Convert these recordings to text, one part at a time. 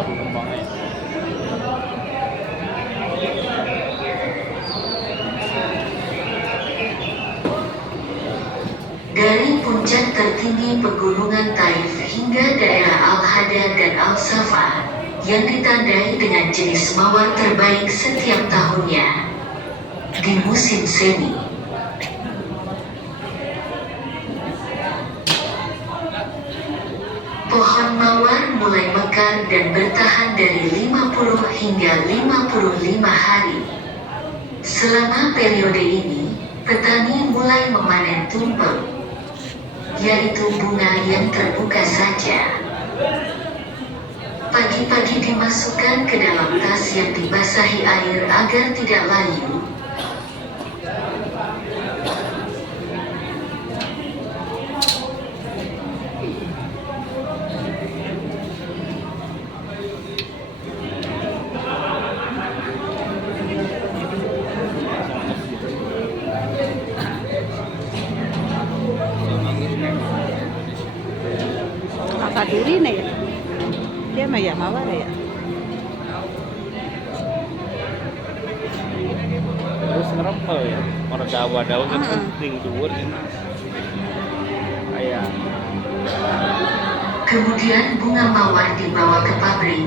baru kembangnya. Dari puncak tertinggi pegunungan Taif hingga daerah Al-Hada dan Al-Safa, yang ditandai dengan jenis mawar terbaik setiap tahunnya di musim semi. Pohon mawar mulai mekar dan bertahan dari 50 hingga 55 hari. Selama periode ini, petani mulai memanen tumpeng, yaitu bunga yang terbuka saja. Pagi-pagi dimasukkan ke dalam tas yang dibasahi air agar tidak layu. Duri na ya. Dia maya mawar ya. Terus ngerempel ya, warna daun kan penting dhuwur ini. Kayak Kemudian bunga mawar dibawa ke pabrik.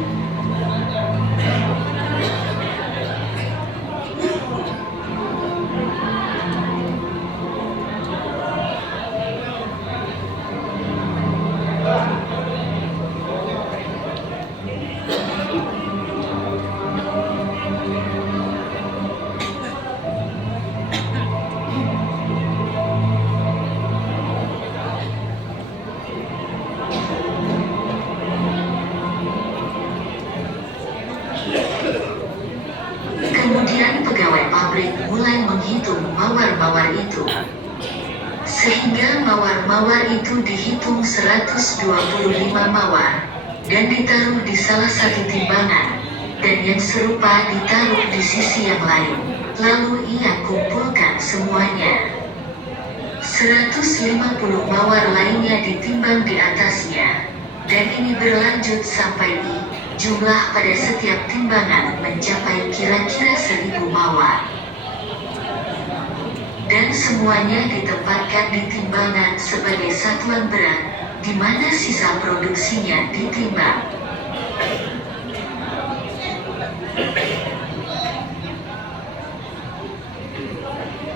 Kemudian pegawai pabrik mulai menghitung mawar-mawar itu. Sehingga mawar-mawar itu dihitung 125 mawar, dan ditaruh di salah satu timbangan, dan yang serupa ditaruh di sisi yang lain. Lalu ia kumpulkan semuanya. 150 mawar lainnya ditimbang di atasnya, dan ini berlanjut sampai jumlah pada setiap timbangan mencapai kira-kira 1000 mawar. Dan semuanya ditempatkan di timbangan sebagai satuan berat, di mana sisa produksinya ditimbang.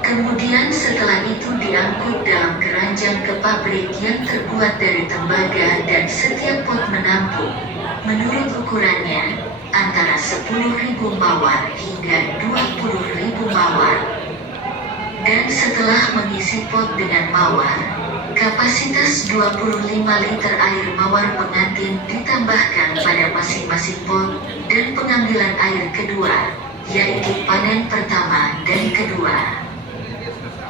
Kemudian setelah itu diangkut dalam keranjang ke pabrik yang terbuat dari tembaga dan setiap pot menampung, menurut ukurannya, antara 10.000 mawar hingga 20.000 mawar. Dan setelah mengisi pot dengan mawar, kapasitas 25 liter air mawar pengantin ditambahkan pada masing-masing pot, dan pengambilan air kedua, yaitu panen pertama dan kedua,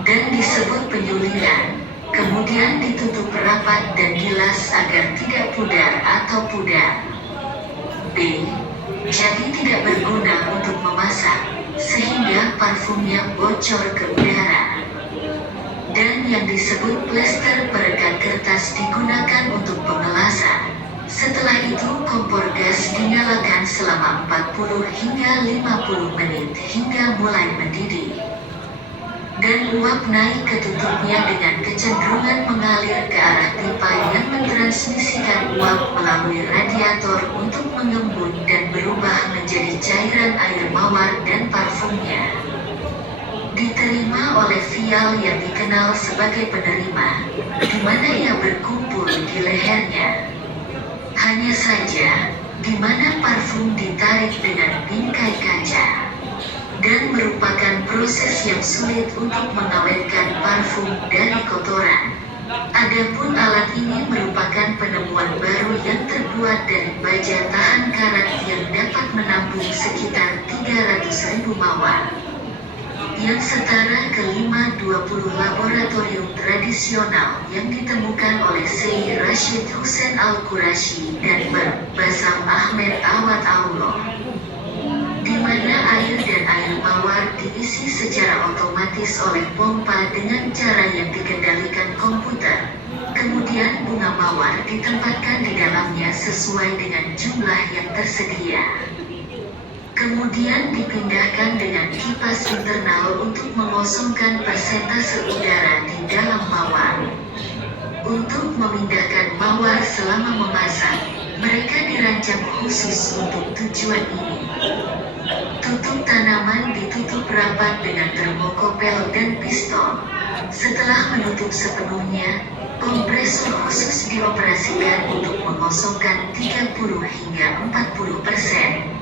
dan disebut penyulingan. Kemudian ditutup rapat dan gilas agar tidak pudar atau pudar. B. Jadi tidak berguna untuk memasak, sehingga parfumnya bocor ke udara. Dan yang disebut plester perekat kertas digunakan untuk pengelasan. Setelah itu kompor gas dinyalakan selama 40 hingga 50 menit hingga mulai mendidih. Dan uap naik ke tutupnya dengan kecenderungan mengalir ke arah pipa yang mentransmisikan uap melalui radiator untuk mengembun dan berubah menjadi cairan air mawar dan parfumnya. Diterima oleh vial yang dikenal sebagai penerima, di mana ia berkumpul di lehernya. Hanya saja, di mana parfum ditarik dengan bingkai kaca. Dan merupakan proses yang sulit untuk mengawetkan parfum dari kotoran. Adapun alat ini merupakan penemuan baru yang terbuat dari baja tahan karat yang dapat menampung sekitar 300.000 mawar. Yang setara ke 520 laboratorium tradisional yang ditemukan oleh Syekh Rashid Hussein Al-Qurashi dan Basam Ahmed Awad Allah. Di mana air dan air mawar diisi secara otomatis oleh pompa dengan cara yang dikendalikan komputer. Kemudian bunga mawar ditempatkan di dalamnya sesuai dengan jumlah yang tersedia. Kemudian dipindahkan dengan kipas internal untuk mengosongkan persentase udara di dalam mawar. Untuk memindahkan mawar selama memasak, mereka dirancang khusus untuk tujuan ini. Tutup tanaman ditutup rapat dengan termokopel dan pistol. Setelah menutup sepenuhnya, kompresor khusus dioperasikan untuk mengosongkan 30 hingga 40%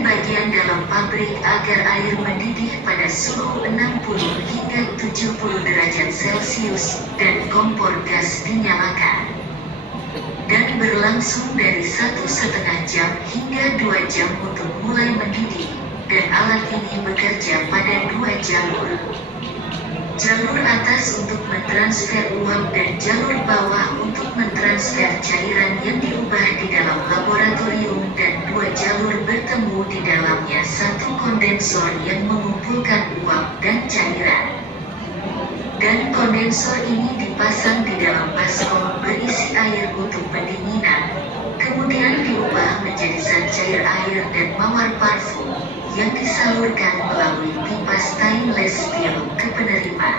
bagian dalam pabrik agar air mendidih pada suhu 60 hingga 70 derajat Celcius dan kompor gas dinyalakan. Dan berlangsung dari 1,5 jam hingga 2 jam untuk mulai mendidih, dan alat ini bekerja pada 2 jalur. Jalur atas untuk mentransfer uap dan jalur bawah untuk mentransfer cairan yang diubah di dalam laboratorium, dan 2 jalur bertemu di dalamnya satu kondensor yang mengumpulkan uap dan cairan. Dan kondensor ini dipasang di dalam baskom berisi air untuk pendinginan, kemudian diubah menjadi zat cair air dan mawar parfum yang disalurkan melalui pipa stainless steel ke penerima,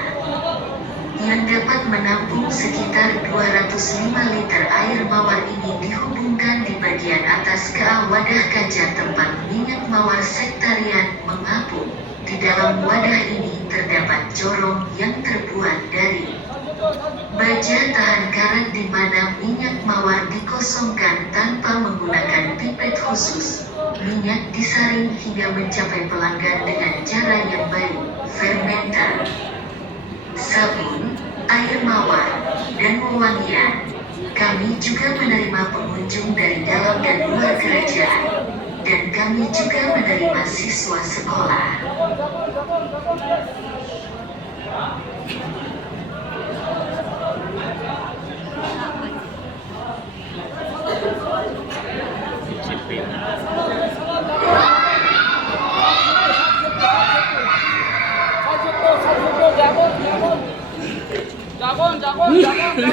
yang dapat menampung sekitar 205 liter air. Mawar ini dihubungkan di bagian atas ke wadah kaca tempat minyak mawar sektarian mengapung. Di dalam wadah ini terdapat corong yang terbuat dari baja tahan karat di mana minyak mawar dikosongkan tanpa menggunakan pipet khusus. Minyak disaring hingga mencapai pelanggan dengan cara yang baik, fermenter, sabun, air mawar, dan wewangian. Kami juga menerima pengunjung dari dalam dan luar kerajaan, dan kami juga menerima siswa sekolah. Disiplin. Jagon.